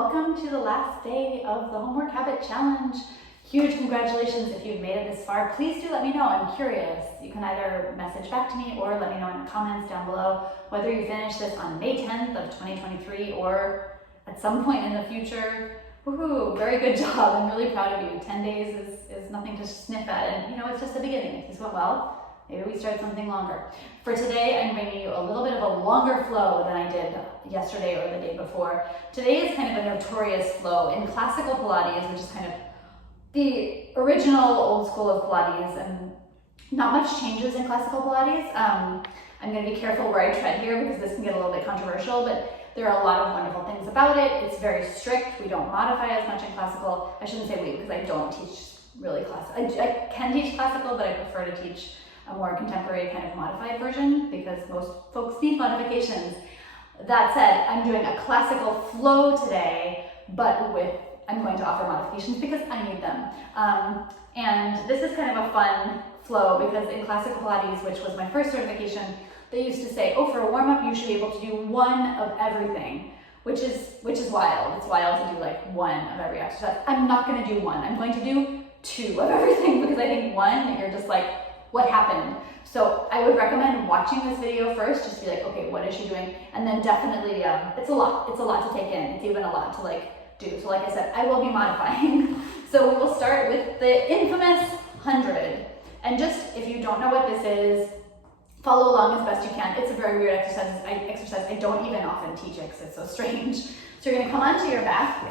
welcome to the last day of the Homework Habit Challenge. Huge congratulations if you've made it this far. Please do let me know, I'm curious. You can either message back to me or let me know in the comments down below whether you finished this on May 10th of 2023 or at some point in the future. Woohoo, very good job, I'm really proud of you. 10 days is nothing to sniff at, and it's just the beginning. If this went well, maybe we start something longer. For today, I'm bringing you a little bit of a longer flow than I did yesterday or the day before. Today is kind of a notorious flow in classical Pilates, which is kind of the original old school of Pilates, and not much changes in classical Pilates. I'm going to be careful where I tread here because this can get a little bit controversial, but there are a lot of wonderful things about it. It's very strict. We don't modify as much in classical. I shouldn't say we, because I don't teach really classical. I can teach classical, but I prefer to teach a more contemporary kind of modified version because most folks need modifications. That said, I'm doing a classical flow today, but I'm going to offer modifications because I need them. And this is kind of a fun flow because in classical Pilates, which was my first certification, they used to say, oh, for a warm-up, you should be able to do one of everything, which is wild. It's wild to do like one of every exercise. I'm not going to do one. I'm going to do two of everything because I think one, you're just like, what happened? So I would recommend watching this video first, just to be like, okay, what is she doing? And then definitely, it's a lot to take in. It's even a lot to do. So like I said, I will be modifying. So we will start with the infamous 100. And just, if you don't know what this is, follow along as best you can. It's a very weird exercise. I don't even often teach it because it's so strange. So you're gonna come onto your back.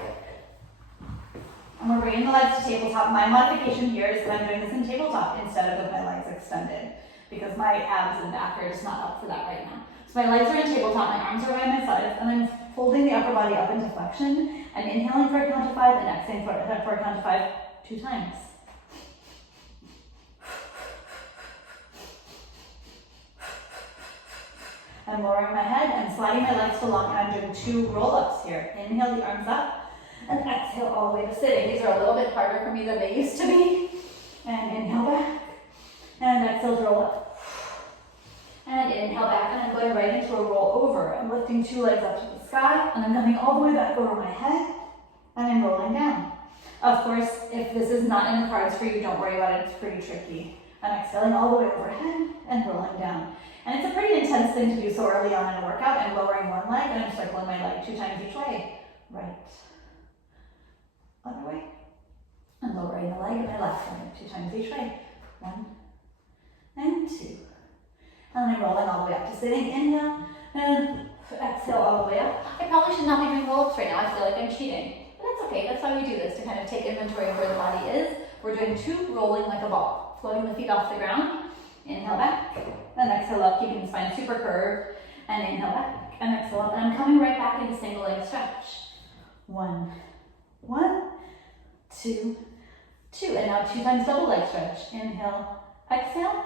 And we're bringing the legs to tabletop. My modification here is that I'm doing this in tabletop instead of with my legs extended because my abs and back are just not up for that right now. So my legs are in tabletop, my arms are by my sides, and I'm folding the upper body up into flexion. I'm inhaling for a count of 5 and exhaling for a count of 5 2 times. I'm lowering my head and sliding my legs along, and I'm doing 2 roll-ups here. Inhale the arms up. And exhale all the way to sitting. These are a little bit harder for me than they used to be. And inhale back. And exhale to roll up. And inhale back. And I'm going right into a roll over. I'm lifting 2 legs up to the sky. And I'm coming all the way back over my head. And I'm rolling down. Of course, if this is not in the cards for you, don't worry about it. It's pretty tricky. I'm exhaling all the way overhead and rolling down. And it's a pretty intense thing to do so early on in a workout. I'm lowering one leg and I'm circling my leg 2 times each way. Right. Other way, and lowering the leg and my left leg 2 times each way. 1 and 2. And I'm rolling all the way up to sitting. Inhale and exhale all the way up. I probably should not be doing roll-ups right now. I feel like I'm cheating. But that's okay. That's why we do this, to kind of take inventory of where the body is. We're doing 2 rolling like a ball. Floating the feet off the ground. Inhale back. And exhale up, keeping the spine super curved. And inhale back. And exhale up. And I'm coming right back into single leg stretch. 1, 2, 2, and now 2 times double leg stretch. Inhale, exhale,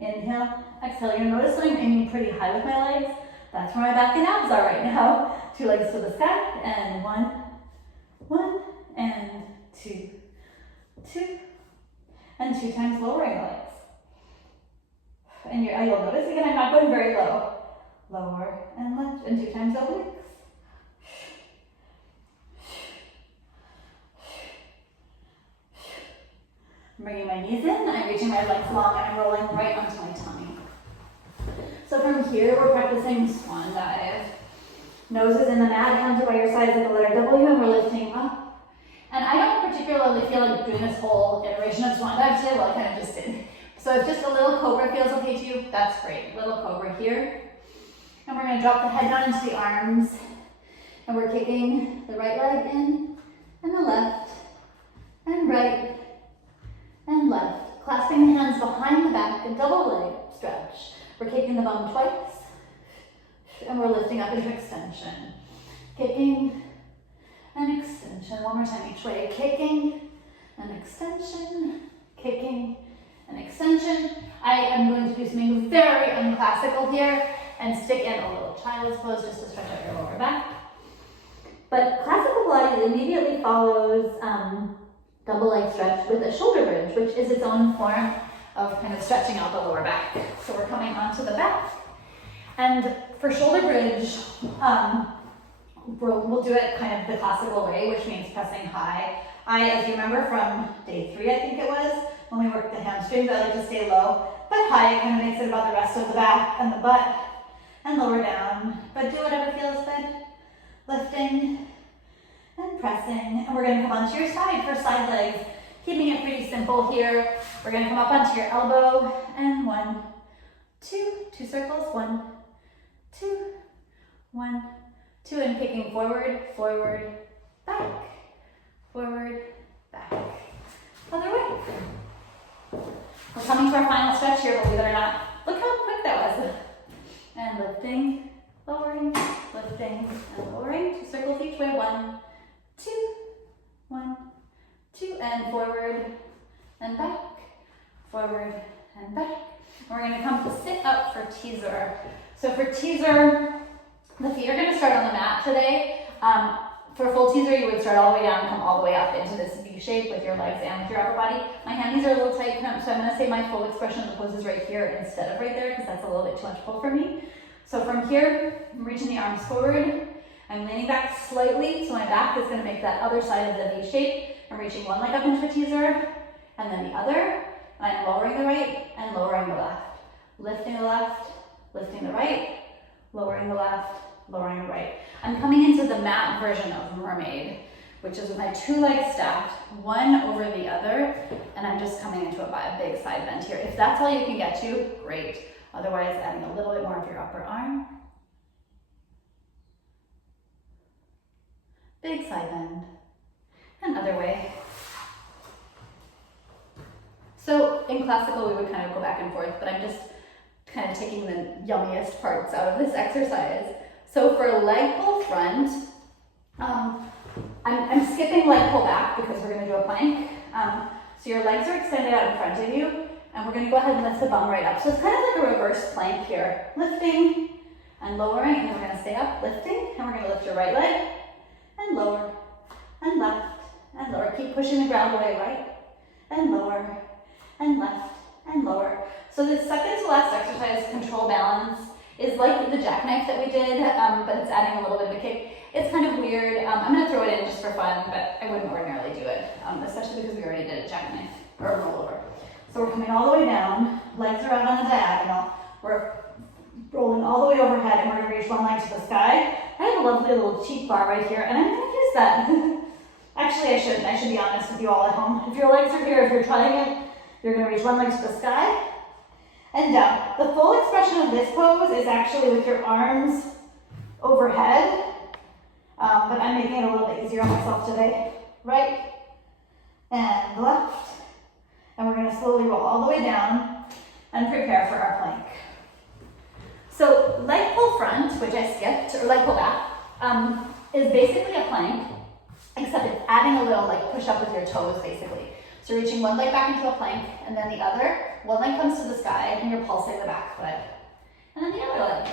exhale. You'll notice that I'm aiming pretty high with my legs. That's where my back and abs are right now. 2 legs to the sky, and 1, and 2, and 2 times lowering legs. And you'll notice again, I'm not going very low. Lower and lift, and 2 times obliques. I'm bringing my knees in, I'm reaching my legs long, and I'm rolling right onto my tummy. So from here, we're practicing swan dive. Nose is in the mat, hands are by your sides like the letter W, and we're lifting up. And I don't particularly feel like doing this whole iteration of swan dive today, well, I kind of just did. So if just a little cobra feels okay to you, that's great. Little cobra here. And we're going to drop the head down into the arms. And we're kicking the right leg in, and the left, and right, and left. Clasping the hands behind the back, a double leg stretch. We're kicking the bum twice, and we're lifting up into extension. Kicking and extension. One more time each way. Kicking and extension, kicking and extension. I am going to do something very unclassical here and stick in a little child's pose just to stretch out your lower back. But classical Pilates immediately follows double leg stretch with a shoulder bridge, which is its own form of kind of stretching out the lower back. So we're coming onto the back. And for shoulder bridge, we'll do it kind of the classical way, which means pressing high. As you remember from day 3, I think it was, when we worked the hamstrings, I like to stay low, but high. It kind of makes it about the rest of the back and the butt, and lower down. But do whatever feels good. Lifting and pressing. And we're going to come onto your side for side legs. Keeping it pretty simple here. We're going to come up onto your elbow, and 1, 2, 2 circles, 1, 2, 1, 2, and kicking forward, forward, back, forward, back. Other way. We're coming to our final stretch here, believe it or not. Look how quick that was. And lifting, lowering, lifting, and lowering. 2 circles each way. 1, 2, 1, 2, and forward and back, forward and back. And we're going to come to sit up for teaser. So for teaser, the feet are going to start on the mat today. For full teaser, you would start all the way down and come all the way up into this V shape with your legs and with your upper body. My handies are a little tight, so I'm going to say my full expression of the pose is right here instead of right there, because that's a little bit too much pull for me. So from here, I'm reaching the arms forward. I'm leaning back slightly, so my back is going to make that other side of the V shape. I'm reaching one leg up into a teaser, and then the other. And I'm lowering the right and lowering the left. Lifting the left, lifting the right, lowering the left, lowering the right. I'm coming into the mat version of mermaid, which is with my 2 legs stacked, one over the other, and I'm just coming into a big side bend here. If that's all you can get to, great. Otherwise, adding a little bit more of your upper arm. Big side bend. And other way. So in classical, we would kind of go back and forth, but I'm just kind of taking the yummiest parts out of this exercise. So for leg pull front, I'm skipping leg pull back because we're going to do a plank. So your legs are extended out in front of you, and we're going to go ahead and lift the bum right up. So it's kind of like a reverse plank here. Lifting and lowering, and then we're going to stay up, lifting, and we're going to lift your right leg, and lower, and left, and lower. Keep pushing the ground away, right, and lower, and left, and lower. So the second to last exercise, control balance, is like the jackknife that we did, but it's adding a little bit of a kick. It's kind of weird. I'm going to throw it in just for fun, but I wouldn't ordinarily do it, especially because we already did a jackknife or a rollover. So we're coming all the way down, legs are out on the diagonal. We're rolling all the way overhead, and we're going to reach one leg to the sky. I have a lovely little cheek bar right here, and I'm going to use that. Actually, I shouldn't. I should be honest with you all at home. If your legs are here, if you're trying it, you're going to reach one leg to the sky and down. The full expression of this pose is actually with your arms overhead, but I'm making it a little bit easier on myself today. Right and left. And we're going to slowly roll all the way down and prepare for our plank. So leg pull front, which I skipped, or leg pull back, is basically a plank, except it's adding a little like push up with your toes basically. So reaching one leg back into a plank, and then the other, one leg comes to the sky, and you're pulsing the back foot. And then the other leg.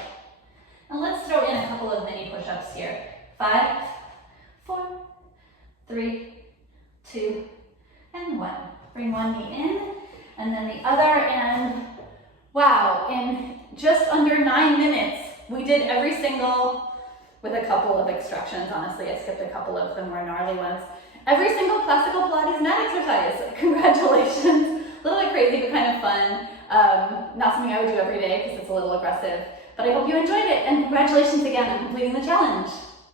And let's throw in a couple of mini push-ups here. 5, 4, 3, 2, and 1. Bring one knee in, and then the other, and wow, in just under 9 minutes, we did every single, with a couple of extractions. Honestly, I skipped a couple of the more gnarly ones. Every single classical Pilates mat exercise. Congratulations. A little bit crazy, but kind of fun. Not something I would do every day because it's a little aggressive, but I hope you enjoyed it, and congratulations again on completing the challenge.